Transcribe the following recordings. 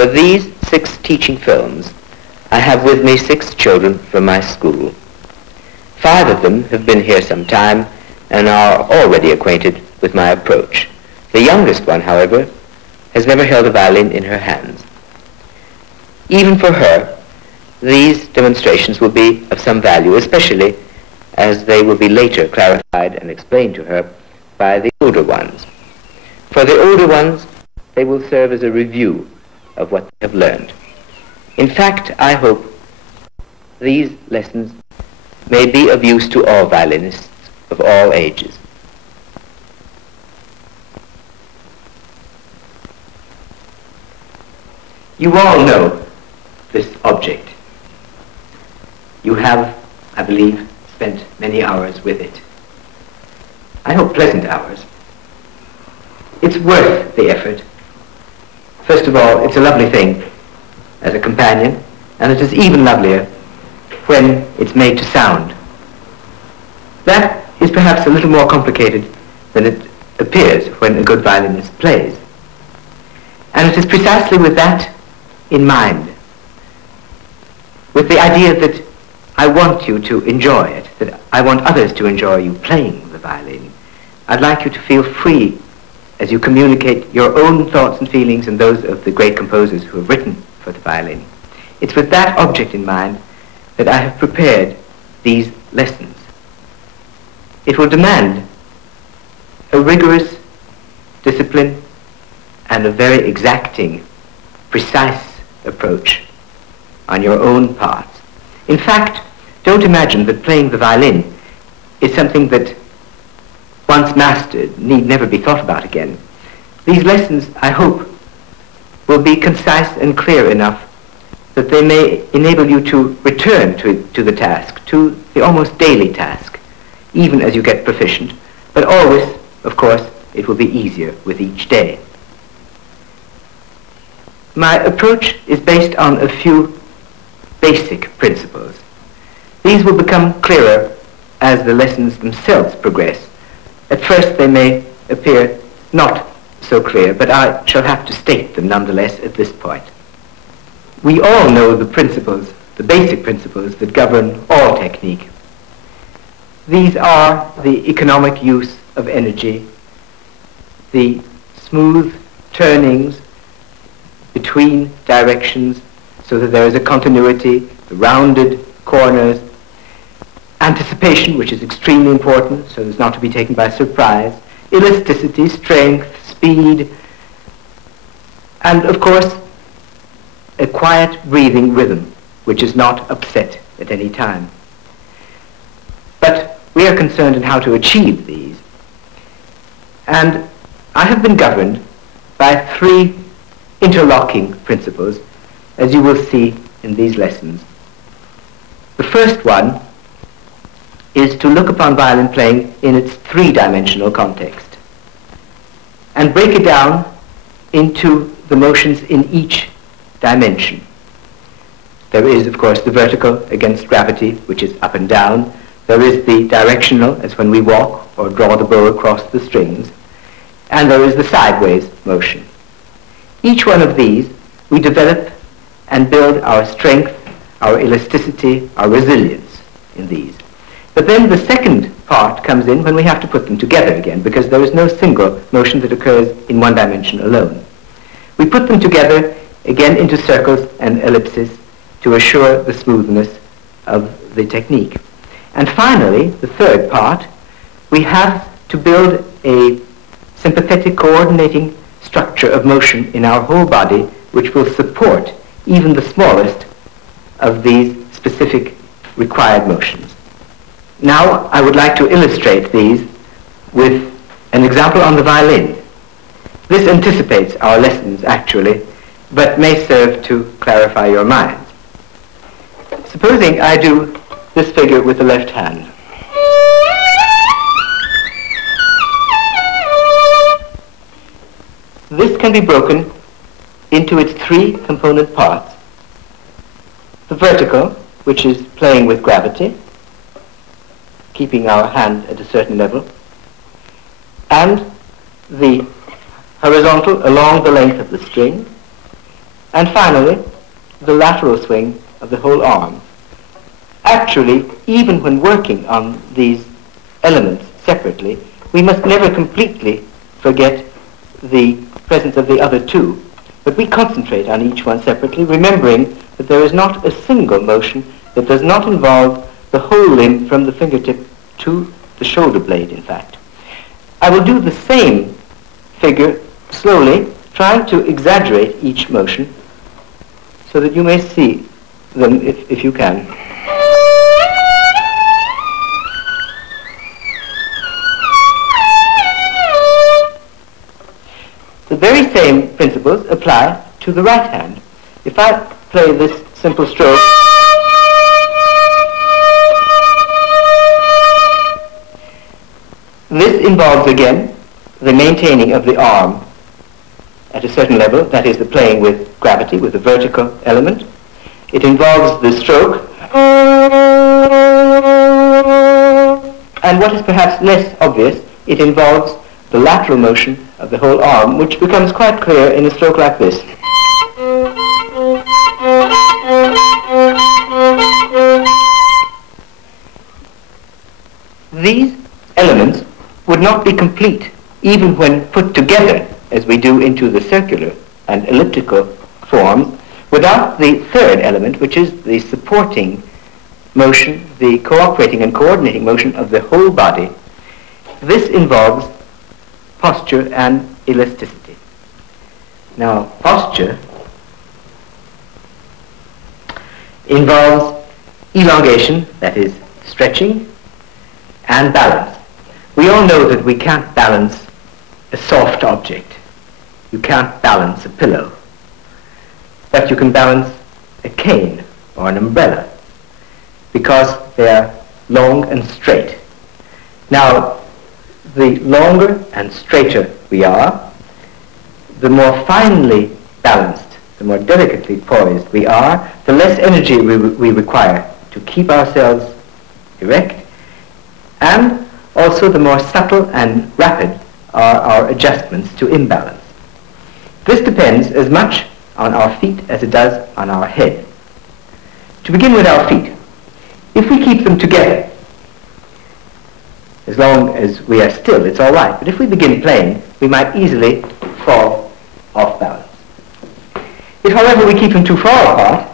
For these 6 teaching films, I have with me 6 children from my school. 5 of them have been here some time and are already acquainted with my approach. The youngest one, however, has never held a violin in her hands. Even for her, these demonstrations will be of some value, especially as they will be later clarified and explained to her by the older ones. For the older ones, they will serve as a review of what they have learned. In fact, I hope these lessons may be of use to all violinists of all ages. You all know this object. You have, I believe, spent many hours with it. I hope pleasant hours. It's worth the effort. First of all, it's a lovely thing as a companion, and it is even lovelier when it's made to sound. That is perhaps a little more complicated than it appears when a good violinist plays. And it is precisely with that in mind, with the idea that I want you to enjoy it, that I want others to enjoy you playing the violin. I'd like you to feel free as you communicate your own thoughts and feelings and those of the great composers who have written for the violin. It's with that object in mind that I have prepared these lessons. It will demand a rigorous discipline and a very exacting, precise approach on your own parts. In fact, don't imagine that playing the violin is something that, once mastered, need never be thought about again. These lessons, I hope, will be concise and clear enough that they may enable you to return to the task, to the almost daily task, even as you get proficient. But always, of course, it will be easier with each day. My approach is based on a few basic principles. These will become clearer as the lessons themselves progress. At first they may appear not so clear, but I shall have to state them nonetheless at this point. We all know the principles, the basic principles that govern all technique. These are the economic use of energy, the smooth turnings between directions so that there is a continuity, the rounded corners, anticipation, which is extremely important, so as not to be taken by surprise, elasticity, strength, speed, and of course, a quiet breathing rhythm, which is not upset at any time. But we are concerned in how to achieve these. And I have been governed by 3 interlocking principles, as you will see in these lessons. The first one is to look upon violin playing in its 3-dimensional context and break it down into the motions in each dimension. There is, of course, the vertical against gravity, which is up and down. There is the directional, as when we walk or draw the bow across the strings. And there is the sideways motion. Each one of these, we develop and build our strength, our elasticity, our resilience in these. But then the second part comes in when we have to put them together again, because there is no single motion that occurs in one dimension alone. We put them together again into circles and ellipses to assure the smoothness of the technique. And finally, the third part, we have to build a sympathetic coordinating structure of motion in our whole body which will support even the smallest of these specific required motions. Now I would like to illustrate these with an example on the violin. This anticipates our lessons actually, but may serve to clarify your minds. Supposing I do this figure with the left hand. This can be broken into its 3 component parts. The vertical, which is playing with gravity, keeping our hand at a certain level, and the horizontal along the length of the string, And finally, the lateral swing of the whole arm. Actually, even when working on these elements separately, we must never completely forget the presence of the other two, but we concentrate on each one separately, remembering that there is not a single motion that does not involve the whole limb from the fingertip to the shoulder blade, in fact. I will do the same figure slowly, trying to exaggerate each motion so that you may see them if you can. The very same principles apply to the right hand. If I play this simple stroke, this involves again the maintaining of the arm at a certain level, that is the playing with gravity, with the vertical element. It involves the stroke, and what is perhaps less obvious, it involves the lateral motion of the whole arm, which becomes quite clear in a stroke like this. These elements would not be complete even when put together, as we do into the circular and elliptical forms, without the third element, which is the supporting motion, the cooperating and coordinating motion of the whole body. This involves posture and elasticity. Now, posture involves elongation, that is, stretching, and balance. We all know that we can't balance a soft object. You can't balance a pillow. But you can balance a cane or an umbrella because they are long and straight. Now, the longer and straighter we are, the more finely balanced, the more delicately poised we are, the less energy we require to keep ourselves erect, and also the more subtle and rapid are our adjustments to imbalance. This depends as much on our feet as it does on our head. To begin with our feet, if we keep them together, as long as we are still, it's all right. But if we begin playing, we might easily fall off balance. If, however, we keep them too far apart,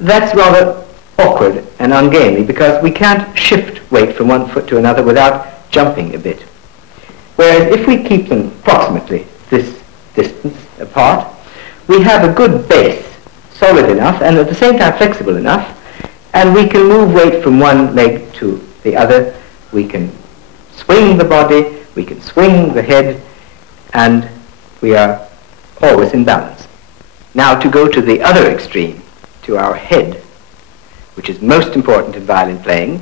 that's rather awkward and ungainly because we can't shift weight from one foot to another without jumping a bit. Whereas if we keep them approximately this distance apart, we have a good base, solid enough, and at the same time flexible enough, and we can move weight from one leg to the other. We can swing the body, we can swing the head, and we are always in balance. Now to go to the other extreme, to our head, which is most important in violin playing,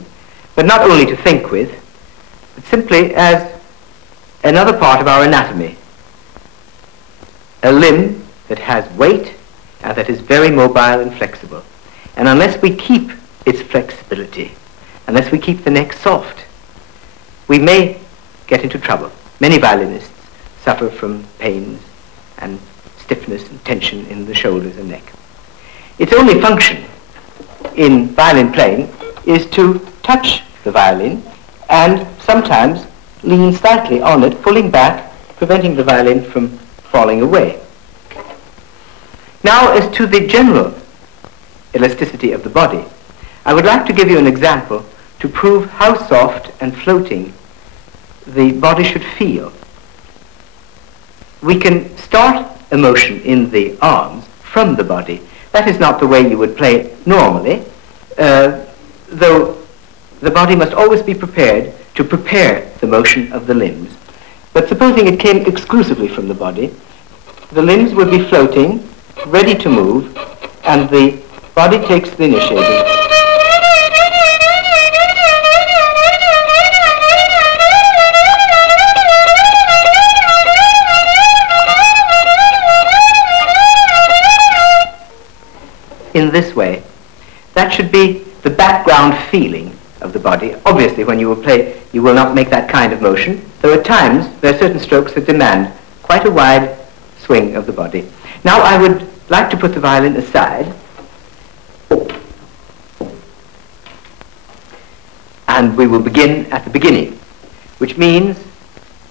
but not only to think with, but simply as another part of our anatomy, a limb that has weight and that is very mobile and flexible. And unless we keep its flexibility, unless we keep the neck soft, we may get into trouble. Many violinists suffer from pains and stiffness and tension in the shoulders and neck. Its only function in violin playing is to touch the violin and sometimes lean slightly on it, pulling back, preventing the violin from falling away. Now, as to the general elasticity of the body, I would like to give you an example to prove how soft and floating the body should feel. We can start a motion in the arms from the body. That is not the way you would play it normally, though the body must always be prepared to prepare the motion of the limbs. But supposing it came exclusively from the body, the limbs would be floating, ready to move, and the body takes the initiative. In this way, that should be the background feeling of the body. Obviously, when you will play, you will not make that kind of motion, though at times there are certain strokes that demand quite a wide swing of the body. Now I would like to put the violin aside and we will begin at the beginning, which means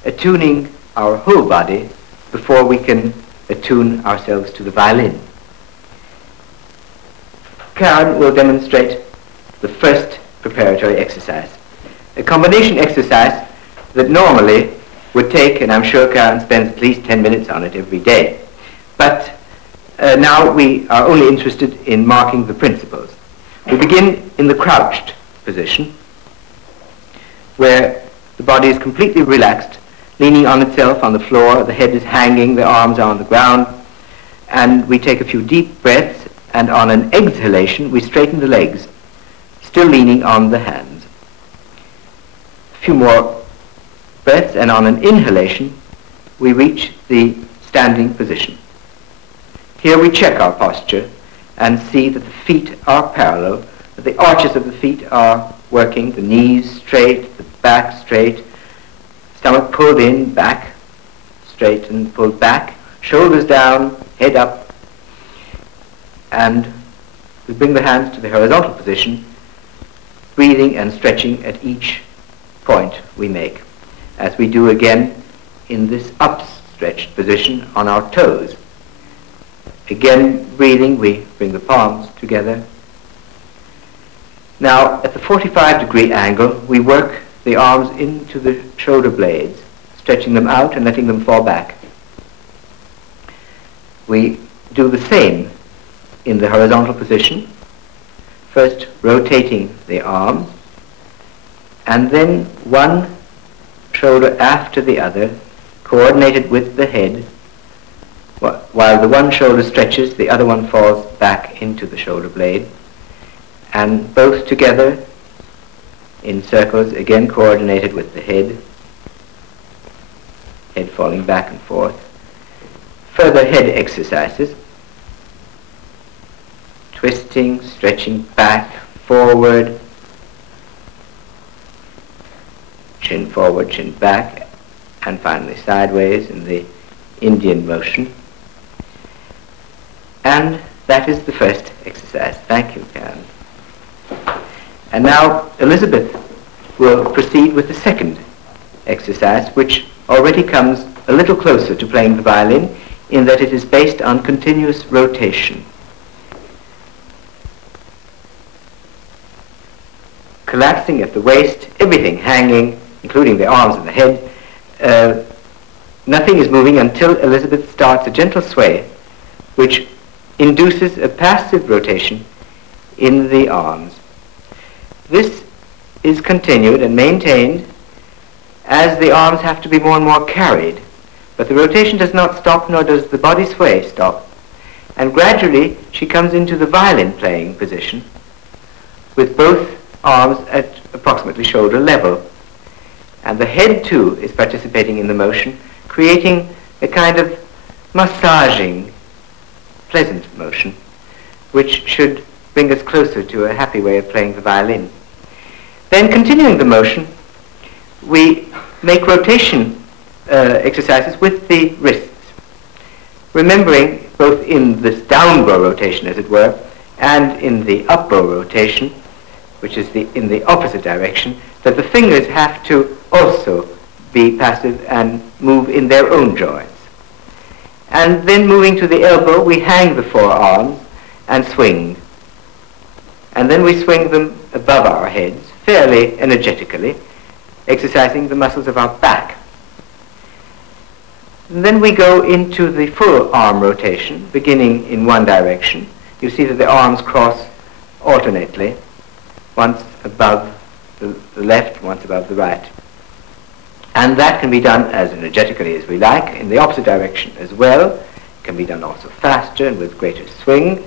attuning our whole body before we can attune ourselves to the violin. Karen will demonstrate the first preparatory exercise, a combination exercise that normally would take, and I'm sure Karen spends at least 10 minutes on it every day. But now we are only interested in marking the principles. We begin in the crouched position, where the body is completely relaxed, leaning on itself on the floor, the head is hanging, the arms are on the ground, and we take a few deep breaths, and on an exhalation we straighten the legs, still leaning on the hands. A few more breaths, and on an inhalation we reach the standing position. Here we check our posture and see that the feet are parallel, that the arches of the feet are working, the knees straight, the back straight, stomach pulled in, back straight and pulled back, shoulders down, head up, and we bring the hands to the horizontal position, breathing and stretching at each point we make, as we do again in this upstretched position on our toes. Again, breathing, we bring the palms together. Now, at the 45-degree angle, we work the arms into the shoulder blades, stretching them out and letting them fall back. We do the same in the horizontal position, first rotating the arms, and then one shoulder after the other, coordinated with the head. While the one shoulder stretches, the other one falls back into the shoulder blade, and both together in circles, again coordinated with the head falling back and forth. Further head exercises, twisting, stretching back, forward, chin forward, chin back, and finally sideways in the Indian motion. And that is the first exercise. Thank you, Karen. And now Elizabeth will proceed with the second exercise, which already comes a little closer to playing the violin in that it is based on continuous rotation. Collapsing at the waist, everything hanging, including the arms and the head. Nothing is moving until Elizabeth starts a gentle sway, which induces a passive rotation in the arms. This is continued and maintained as the arms have to be more and more carried, but the rotation does not stop, nor does the body sway stop. And gradually she comes into the violin playing position with both arms at approximately shoulder level. And the head too is participating in the motion, creating a kind of massaging, pleasant motion, which should bring us closer to a happy way of playing the violin. Then, continuing the motion, we make rotation exercises with the wrists, remembering both in this down bow rotation, as it were, and in the up bow rotation, which is in the opposite direction, that the fingers have to also be passive and move in their own joints. And then moving to the elbow, we hang the forearms and swing. And then we swing them above our heads, fairly energetically, exercising the muscles of our back. And then we go into the full arm rotation, beginning in one direction. You see that the arms cross alternately, once above the left, once above the right. And that can be done as energetically as we like, in the opposite direction as well. It can be done also faster and with greater swing.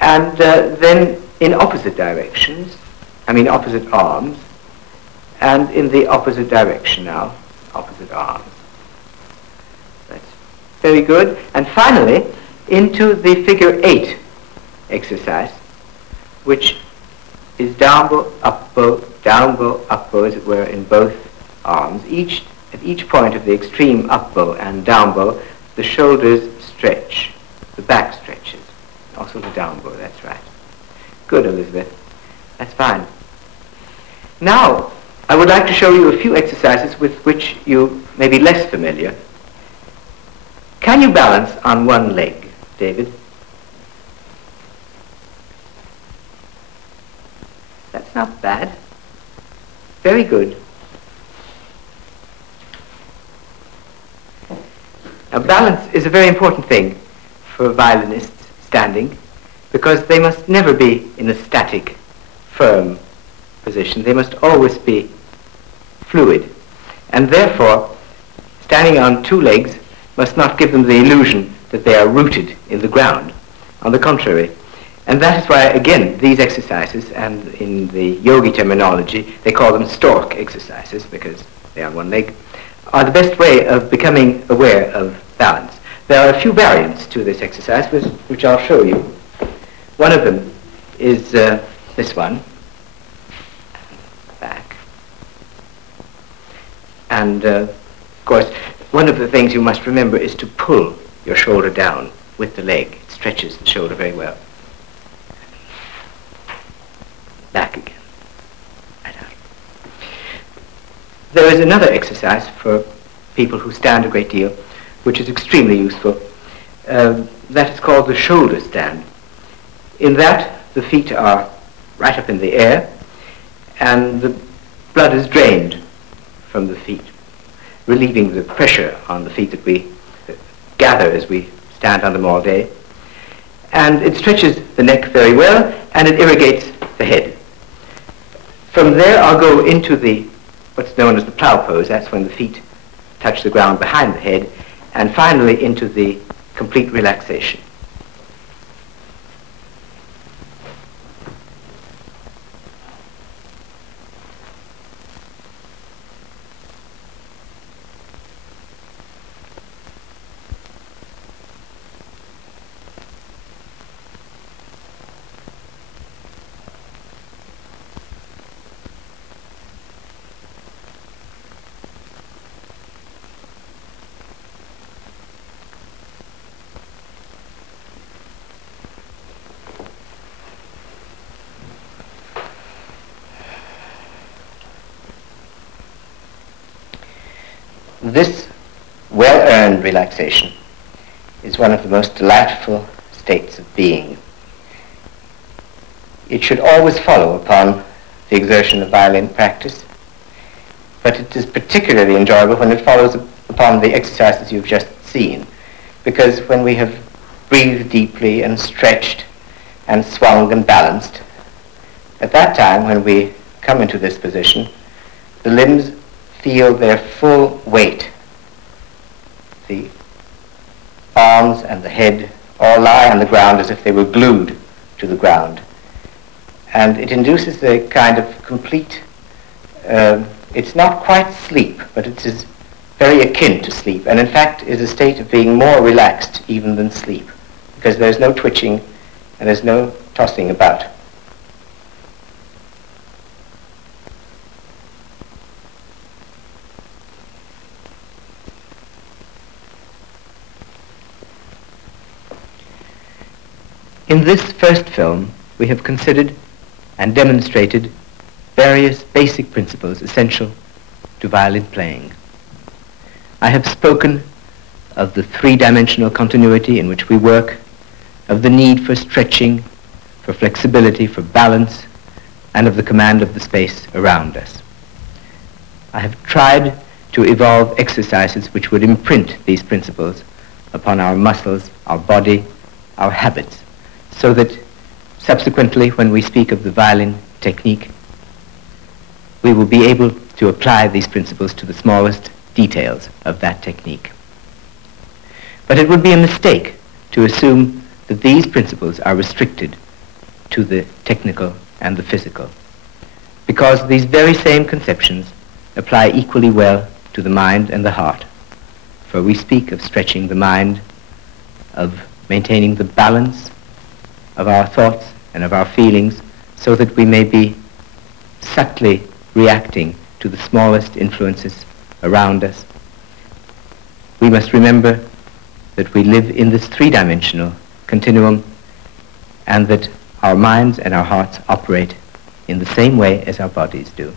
And then in opposite directions, opposite arms, and in the opposite direction now, opposite arms. That's very good. And finally, into the figure 8 exercise, which is down bow, up bow, as it were, in both arms. At each point of the extreme up bow and down bow, the shoulders stretch the back stretches. Also the down bow, that's right. Good, Elizabeth. That's fine. Now, I would like to show you a few exercises with which you may be less familiar. Can you balance on one leg, David? That's not bad. Very good. Now, balance is a very important thing for violinists standing, because they must never be in a static, firm position. They must always be fluid. And therefore, standing on two legs must not give them the illusion that they are rooted in the ground. On the contrary. And that is why, again, these exercises, and in the yogi terminology, they call them stork exercises, because they are on one leg, are the best way of becoming aware of balance. There are a few variants to this exercise, which I'll show you. One of them is this one. Back. And, of course, one of the things you must remember is to pull your shoulder down with the leg. It stretches the shoulder very well. Back again. Right out. There is another exercise for people who stand a great deal, which is extremely useful. That is called the shoulder stand. In that, the feet are right up in the air, and the blood is drained from the feet, relieving the pressure on the feet that we gather as we stand on them all day. And it stretches the neck very well, and it irrigates the head. From there, I'll go into what's known as the Plough Pose. That's when the feet touch the ground behind the head, and finally into the complete relaxation. This well-earned relaxation is one of the most delightful states of being. It should always follow upon the exertion of violin practice, but it is particularly enjoyable when it follows upon the exercises you've just seen, because when we have breathed deeply and stretched and swung and balanced, at that time when we come into this position, the limbs feel their full weight. The arms and the head all lie on the ground as if they were glued to the ground. And it induces a kind of complete, it's not quite sleep, but it is very akin to sleep, and in fact is a state of being more relaxed even than sleep, because there's no twitching and there's no tossing about. In this first film, we have considered and demonstrated various basic principles essential to violin playing. I have spoken of the three-dimensional continuity in which we work, of the need for stretching, for flexibility, for balance, and of the command of the space around us. I have tried to evolve exercises which would imprint these principles upon our muscles, our body, our habits, so that subsequently, when we speak of the violin technique, we will be able to apply these principles to the smallest details of that technique. But it would be a mistake to assume that these principles are restricted to the technical and the physical, because these very same conceptions apply equally well to the mind and the heart. For we speak of stretching the mind, of maintaining the balance of our thoughts and of our feelings, so that we may be subtly reacting to the smallest influences around us. We must remember that we live in this three-dimensional continuum, and that our minds and our hearts operate in the same way as our bodies do.